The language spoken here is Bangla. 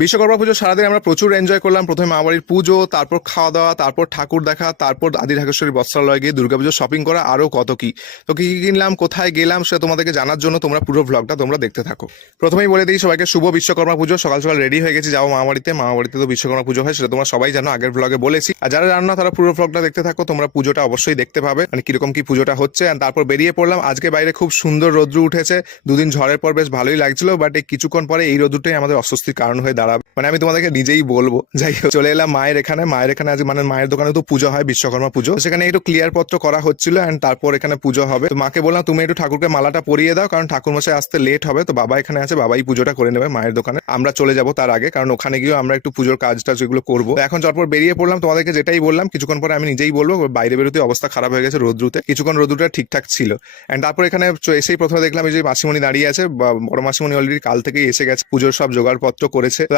বিশ্বকর্মা পুজো সারাদিন আমরা প্রচুর এনজয় করলাম। প্রথমে মা বাড়ির পুজো, তারপর খাওয়া দাওয়া, তারপর ঠাকুর দেখা, তারপর আদি ঢাকেশ্বরী বস্ত্রালয় গিয়ে দুর্গাপুজো শপিং করা, আরও কত কি। তো কি কি কিনলাম, কোথায় গেলাম, সেটা তোমাদেরকে জানার জন্য তোমরা পুরো ভ্লগটা তোমরা দেখতে থাকো। প্রথমেই বলে দিই সবাইকে শুভ বিশ্বকর্মা পুজো। সকাল সকাল রেডি হয়ে গেছি, যাবো মা বাড়িতে। মা বাড়িতে তো বিশ্বকর্মা পুজো হয়, সেটা তোমরা সবাই জানো, আগের ভ্লগে বলেছি। আর যারা জানো না তারা পুরো ভ্লগটা দেখতে থাকো, তোমরা পুজোটা অবশ্যই দেখতে পাবে, মানে কিরকম কি পুজোটা হচ্ছে। আর তারপর বেরিয়ে পড়লাম। আজকে বাইরে খুব সুন্দর রৌদ্র উঠেছে, দুদিন ঝড়ের পর বেশ ভালোই লাগছিল, বাট এই কিছুক্ষণ পরে এই রোদ্রটাই আমাদের অস্বস্তির কারণ হয়ে দাঁড়াবে, মানে আমি তোমাদেরকে নিজেই বলবো। যাই হোক, চলে এলাম মায়ের এখানে। আজ মানে মায়ের দোকানে তো পুজো হয়, বিশ্বকর্মা পুজো, সেখানে একটু ক্লিয়ার পত্র করা হচ্ছিল, এন্ড তারপর এখানে পুজো হবে। তো মাকে বললাম তুমি একটু ঠাকুরকে মালাটা পরিয়ে দাও, কারণ ঠাকুর মশাই আসতে লেট হবে। তো বাবা এখানে আছে, বাবাই পুজোটা করে নেবে মায়ের দোকানে। আমরা চলে যাব তার আগে, কারণ ওখানে গিয়েও আমরা একটু পুজোর কাজটা যেগুলো করবো। এখন চটপট বেরিয়ে পড়লাম, তোমাদেরকে যেটাই বললাম কিছুক্ষণ পরে আমি নিজেই বলবো। বাইরে বেরোতে অবস্থা খারাপ হয়ে গেছে রোদ্রুতে, কিছুক্ষণ রোদ্রুটা ঠিকঠাক ছিল। এন্ড তারপর এখানে এসেই প্রথমে দেখলাম এই যে মাসিমণি দাঁড়িয়ে আছে, বড় মাসিমণি অলরেডি কাল থেকেই এসে গেছে, পুজোর সব জোগাড়পত্র করেছে।